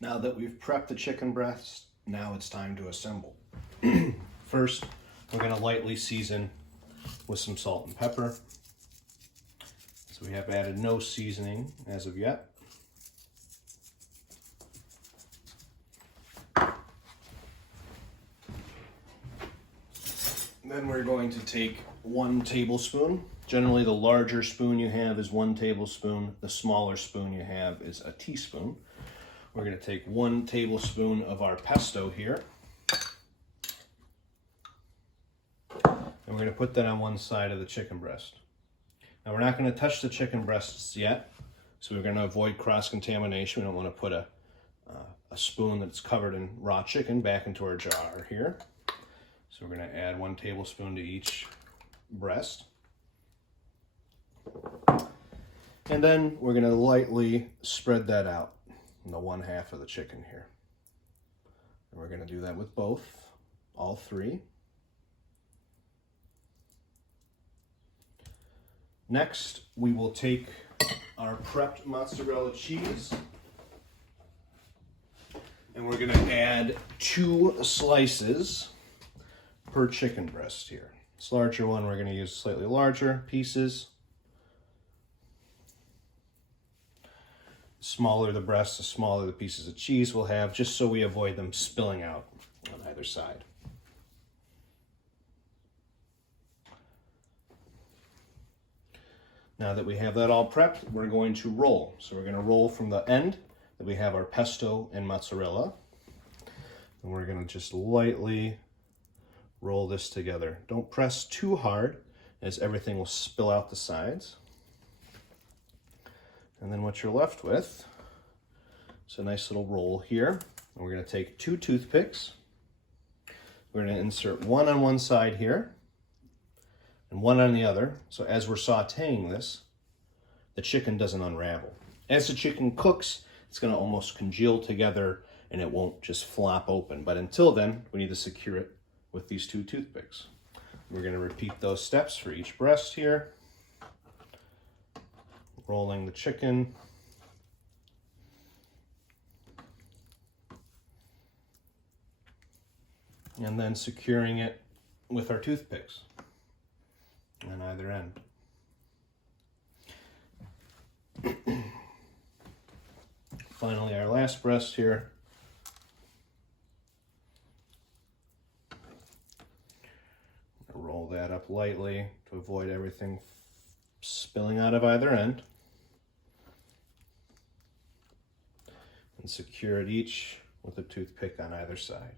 Now that we've prepped the chicken breast, now it's time to assemble. First, we're going to lightly season with some salt and pepper. So we have added no seasoning as of yet. Then we're going to take 1 tablespoon. Generally, the larger spoon you have is 1 tablespoon. The smaller spoon you have is a teaspoon. We're going to take 1 tablespoon of our pesto here. And we're going to put that on one side of the chicken breast. Now we're not going to touch the chicken breasts yet, so we're going to avoid cross-contamination. We don't want to put a spoon that's covered in raw chicken back into our jar here. So we're going to add 1 tablespoon to each breast. And then we're going to lightly spread that out in the 1/2 of the chicken here. And we're going to do that with all 3. Next, we will take our prepped mozzarella cheese and we're going to add 2 slices per chicken breast here. This larger one, we're going to use slightly larger pieces. The smaller the breast, the smaller the pieces of cheese we'll have, just so we avoid them spilling out on either side. Now that we have that all prepped, we're going to roll. So we're going to roll from the end that we have our pesto and mozzarella. And we're going to just lightly roll this together. Don't press too hard, as everything will spill out the sides. And then what you're left with is a nice little roll here. And we're going to take 2 toothpicks. We're going to insert 1 on one side here and 1 on the other. So as we're sauteing this, the chicken doesn't unravel. As the chicken cooks, it's going to almost congeal together and it won't just flop open. But until then, we need to secure it with these 2 toothpicks. We're going to repeat those steps for each breast here. Rolling the chicken. And then securing it with our toothpicks on either end. Finally, our last breast here. Roll that up lightly to avoid everything spilling out of either end. And secure it each with a toothpick on either side.